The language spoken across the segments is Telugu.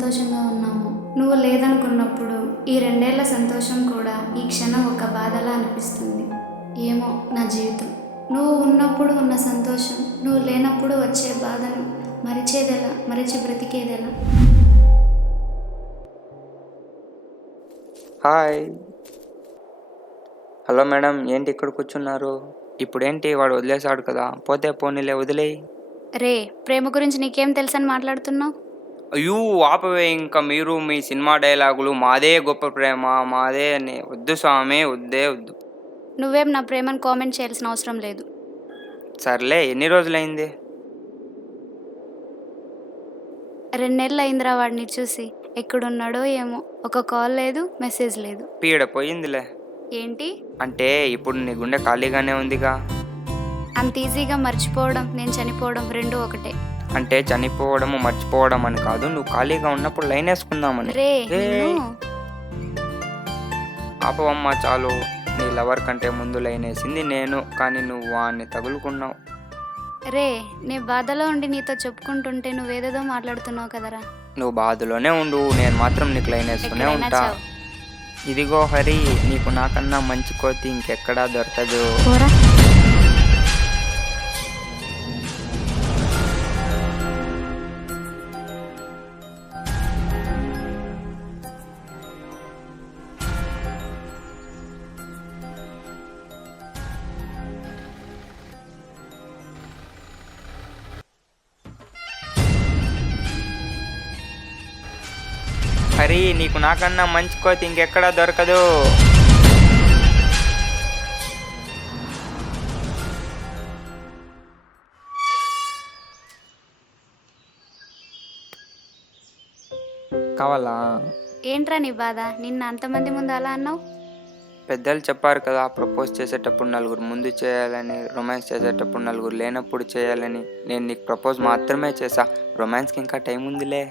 సంతోషంగా ఉన్నామో, నువ్వు లేదనుకున్నప్పుడు ఈ 2 ఏళ్ల సంతోషం కూడా ఈ క్షణం ఒక బాధలా అనిపిస్తుంది. ఏమో నా జీవితం. నువ్వు ఉన్నప్పుడు ఉన్న సంతోషం, నువ్వు లేనప్పుడు వచ్చే బాధను మరిచేదెలా, మరిచి బ్రతికేదెలా? హాయ్. హలో మేడం, ఏంటి ఇక్కడ కూర్చున్నారు? ఇప్పుడేంటి వాడు వదిలేశాడు కదా, పోతే పోనీలే వదిలేయి. రే, ప్రేమ గురించి నీకేం తెలుసని మాట్లాడుతున్నావు? అయ్యో ఆపవే, ఇంకా మీరు మీ సినిమా డైలాగులు మాదే గొప్ప ప్రేమ మాదే అని. వద్దు స్వామి, వద్దే వద్దు. నువ్వేం నా ప్రేమను కామెంట్ చేయాల్సిన అవసరం లేదు. సర్లే, ఎన్ని రోజులైంది? 2 నెలలు అయిందిరా వాడిని చూసి. ఎక్కడున్నాడో ఏమో, ఒక కాల్ లేదు, మెసేజ్ లేదు. పీడ పోయిందిలే. ఏంటి అంటే ఇప్పుడు నీ గుండె ఖాళీగానే ఉందిగా. అంత ఈజీగా మర్చిపోవడం, నేను చనిపోవడం రెండూ ఒకటే. అంటే చనిపోవడము మర్చిపోవడం అని కాదు, నువ్వు ఖాళీగా ఉన్నప్పుడు లైన్ వేసుకుందామని. రే ఏయ్, నిన్ను. ఆపవమ్మా చాలు. నీ లవర్ కంటే ముందు లైన్ వేసింది నేను, కానీ నువ్వు వాడిని తగులుకున్నావు. రే, నీ బాధలో ఉండి నీతో చెప్పుకుంటుంటే నువ్వేదేదో మాట్లాడుతున్నావు కదరా. నువ్వు బాధలోనే ఉండు, నేను మాత్రం నీకు లైన్ వేసుకునే ఎక్కడైనా ఉంటా. చావు. ఇదిగో హరి, నీకు నాకన్నా మంచి కోతి ఇంకెక్కడా దొరకదు. పోరా. హరి, నీకు నాకన్నా మంచి కోతి ఇంకెక్కడా దొరకదు. కావాలా? ఏంట్రా నీ బాధ? నిన్న అంతమంది ముందు అలా అన్నావు. పెద్దలు చెప్పారు కదా, ప్రపోజ్ చేసేటప్పుడు నలుగురు ముందు చేయాలని, రొమాన్స్ చేసేటప్పుడు నలుగురు లేనప్పుడు చేయాలని. నేను నీకు ప్రపోజ్ మాత్రమే చేసా, రొమాన్స్కి ఇంకా టైం ఉందిలే.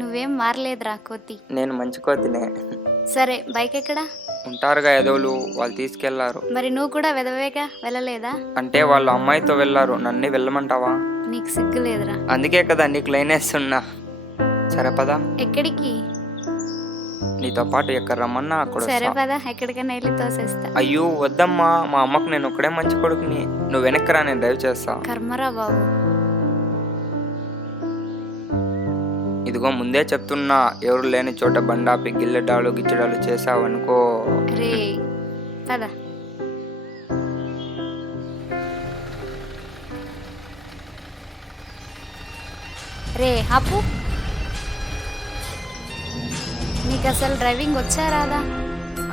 నువ్వేం మారలేదురా కోతి. నేను మంచి కోతినే. సరే, బైక్ ఎక్కడా? ఉంటారుగా ఎదోలు, వాళ్ళు తీసుకెళ్లారు. మరి నువ్వు కూడా వెదవేగా వెళ్ళలేదా? అంటే వాళ్ళు అమ్మాయితో వెళ్ళారు, నన్ను వెళ్ళమంటావా? నీకు సిగ్గు లేదురా. అందుకే కదా నీకు లైన్ వేస్తున్నా. సరే పదా, ఎక్కడికి? నీతో పాటు ఎక్కడ రమ్మన్నా అక్కడ సరే వస్తా. పద, ఎక్కడికైనా వెళ్ళి తోసేస్తా. అయ్యో వద్దమ్మా, మా అమ్మకు నేను ఒక్కడే మంచి కొడుకుని. నువ్వు వెనక్కరా, నేను డ్రైవ్ చేస్తా. కర్మరా బాబు. ఇదిగో ముందే చెప్తున్నా, ఎవరు లేని చోట బండాపి గిల్లెడాలు గిచ్చడాలు చేసావనుకో. రే పద. రే ఆపు. నీకు అసలు డ్రైవింగ్ వచ్చా రాదా?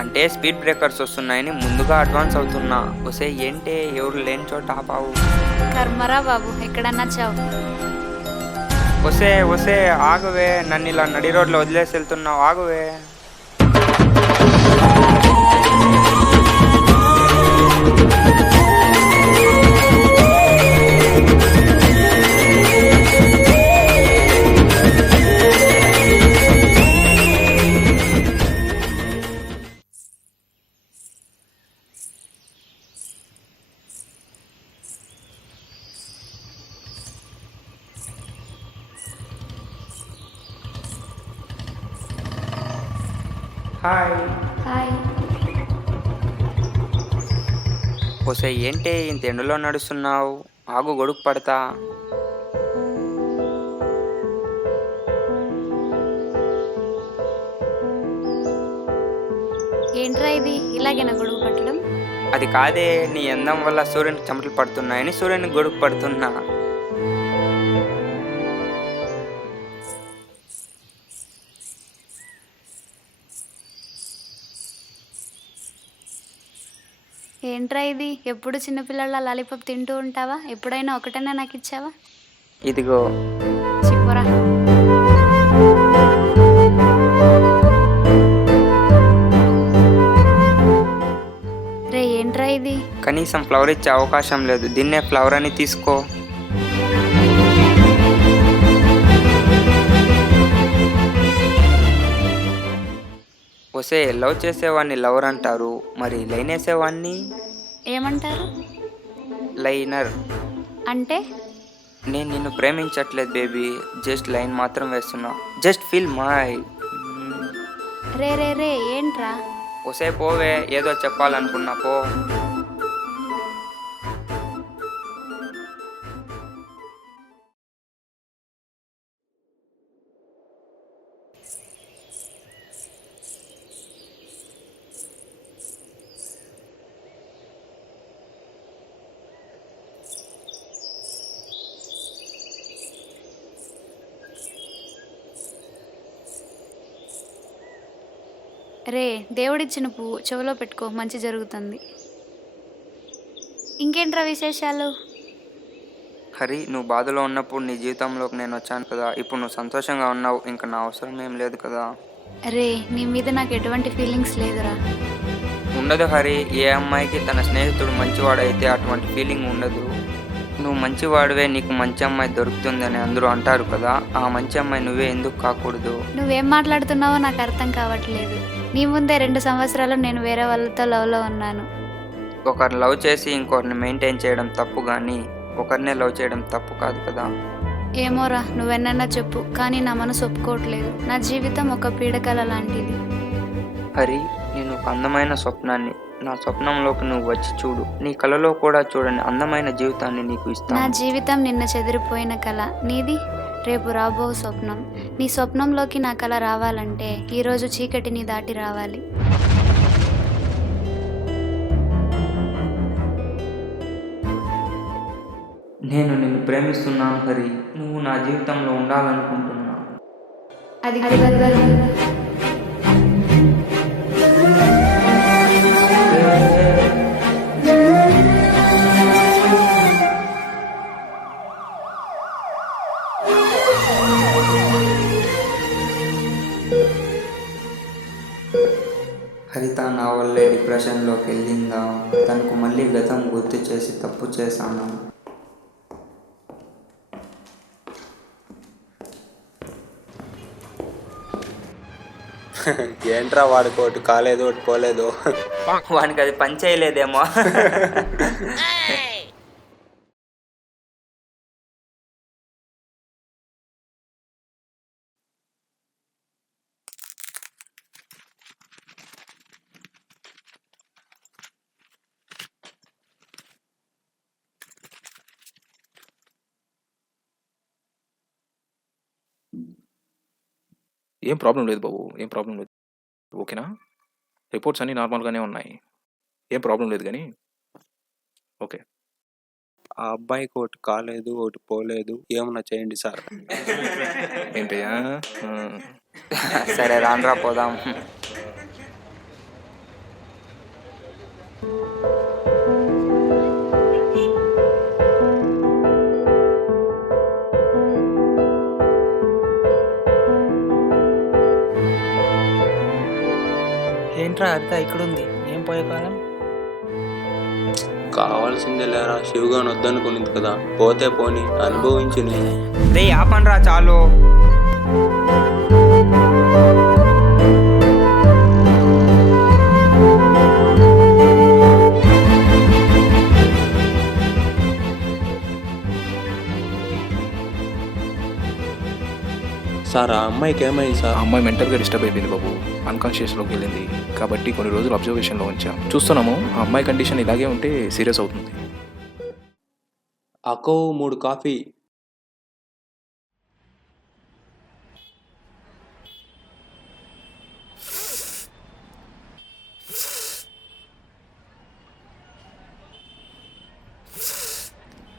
అంటే స్పీడ్ బ్రేకర్స్ వస్తున్నాయని ముందుగా అడ్వాన్స్ అవుతున్నా. వసే ఏంటే, ఎవరు లేని చోట ఆపావు? కర్మరా బాబు, ఎక్కడన్నా చావు. వసే వసే ఆగువే, నన్ను ఇలా నడి రోడ్లో వదిలేసి వెళ్తున్నావు, ఆగువే. హాయ్. హాయ్. వసే ఏంటి ఇంత ఎండలో నడుస్తున్నావు, ఆగు గొడుగు పడతా. ఏంట్రా ఇది, ఇలాగేనా గొడుగు పట్టడం? అది కాదే, నీ అందం వల్ల సూర్యునికి చెమటలు పడుతున్నాయని సూర్యునికి గొడుగు పడుతున్నా. ఏంట్రా ఇది, ఎప్పుడు చిన్నపిల్లల లాలీపాప్ తింటూ ఉంటావా? ఎప్పుడైనా ఒకటైనా నాకు ఇచ్చావా? ఇదిగో. చిప్పరా. రే ఏంట్రా ఇది? కనీసం ఫ్లవర్ ఇచ్చే అవకాశం లేదు, దీన్నే ఫ్లవర్ అని తీసుకో. వసే, లవ్ చేసేవాడిని లవర్ అంటారు, మరి లైన్ వేసేవాడిని ఏమంటారు? లైనర్. అంటే నేను నిన్ను ప్రేమించట్లేదు బేబీ, జస్ట్ లైన్ మాత్రం వేస్తున్నా. Just feel my. రే రే రే ఏంట్రా? ఒసే పోవే, ఏదో చెప్పాలనుకున్నా పో. రే, దేవుడిచ్చిన పువ్వు చెవిలో పెట్టుకో, మంచి జరుగుతుంది. ఇంకేంట్రా విశేషాలు? హరి, నువ్వు బాధలో ఉన్నప్పుడు నీ జీవితంలోకి నేను వచ్చాను కదా. ఇప్పుడు నువ్వు సంతోషంగా ఉన్నావు, ఇంకా నా అవసరం ఏం లేదు కదా. రే, నీ మీద నాకు ఎటువంటి ఫీలింగ్స్ లేదురా. ఉండదు హరి, ఏ అమ్మాయికి తన స్నేహితుడు మంచివాడైతే అటువంటి ఫీలింగ్ ఉండదు. నువ్వు మంచివాడివే, నీకు మంచి అమ్మాయి దొరుకుతుందని అందరూ అంటారు కదా. ఆ మంచి అమ్మాయి నువ్వే ఎందుకు కాకూడదు? నువ్వేం మాట్లాడుతున్నావో నాకు అర్థం కావట్లేదు. నీ ముందే 2 సంవత్సరాలు నేను వేరే వాళ్ళతో లవ్లో ఉన్నాను. ఒకరిని లవ్ చేసి ఇంకొకరిని మెయింటైన్ చేయడం తప్పు, కానీ ఒకరినే లవ్ చేయడం తప్పు కాదు కదా. ఏమోరా, నువ్వెన్నన్నా చెప్పు, కానీ నా మనసు ఒప్పుకోవట్లేదు. నా జీవితం ఒక పీడకల లాంటిది. హరి, నేను ఒక అందమైన స్వప్నాన్ని, నా స్వప్నంలోకి నువ్వు వచ్చి చూడు. నీ కలలో కూడా చూడని అందమైన జీవితాన్ని నీకు నా ఇస్తాను. జీవితం నిన్న చెదిరిపోయిన కళ, నీది రేపు రాబో స్వప్నం. నీ స్వప్నంలోకి నా కళ రావాలంటే ఈరోజు చీకటిని దాటి రావాలి. నేను నిన్ను ప్రేమిస్తున్నాను హరి, నువ్వు నా జీవితంలో ఉండాలనుకుంటున్నా. అది హరిత నా వల్లే డిప్రెషన్లోకి వెళ్ళిందా? తనకు మళ్ళీ గతం గుర్తు చేసి తప్పు చేశాను. ఏంట్రా వాడికి ఒకటి కాలేదు ఒకటి పోలేదు. వానికి అది పని చేయలేదేమో. ఏం ప్రాబ్లం లేదు బాబు, ఏం ప్రాబ్లం లేదు. ఓకేనా? రిపోర్ట్స్ అన్నీ నార్మల్గానే ఉన్నాయి, ఏం ప్రాబ్లం లేదు. కానీ ఓకే. ఆ అబ్బాయికి ఒకటి కాలేదు ఒకటి పోలేదు, ఏమన్నా చేయండి సార్. ఏంటయ్యా? సరే రాన్రా పోదాం. ఏంట్రా హరిత ఇక్కడుంది? ఏం పోయే కాలం? కావాల్సిందే లేరా, శివగాని వద్దనుకునింది కదా, పోతే పోని అనుభవించి నేను. రే ఆపన్రా చాలు. సార్ ఆ అమ్మాయికి ఏమైంది ఆ సార్? అమ్మాయి మెంటల్గా డిస్టర్బ్ అయిపోయింది బాబు, అన్కాన్షియస్లోకి వెళ్ళింది. కాబట్టి కొన్ని రోజులు అబ్జర్వేషన్లో ఉంచాం, చూస్తున్నాము. ఆ అమ్మాయి కండిషన్ ఇలాగే ఉంటే సీరియస్ అవుతుంది. అక్కో 3 కాఫీ.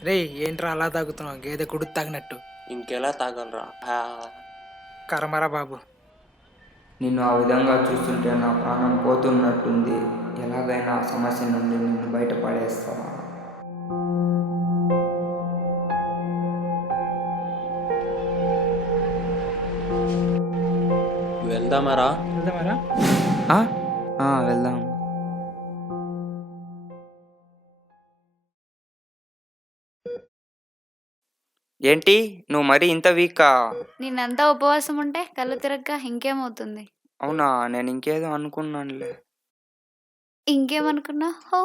రే, ఏంట్రా అలా తాగుతున్నావు? గేదె కుడు తాగినట్టు. ఇంకెలా తాగలరా? కరమరా బాబు. నిన్ను ఆ విధంగా చూస్తుంటే నా ప్రాణం పోతున్నట్టుంది. ఎలాగైనా ఆ సమస్య నుండి నిన్ను బయటపడేస్తా. వెళ్దామరా? వెళ్దామరా? వెళ్దాం. ఏంటి నువ్వు మరీ ఇంత వీకా? నిన్నంతా ఉపవాసం ఉంటే కళ్ళు తిరగ్గా ఇంకేమవుతుంది? అవునా, నేను ఇంకేదో అనుకున్నానులే. ఇంకేమనుకున్నా? హో,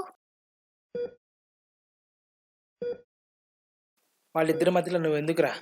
వాళ్ళిద్దరి మధ్యలో నువ్వు ఎందుకురా?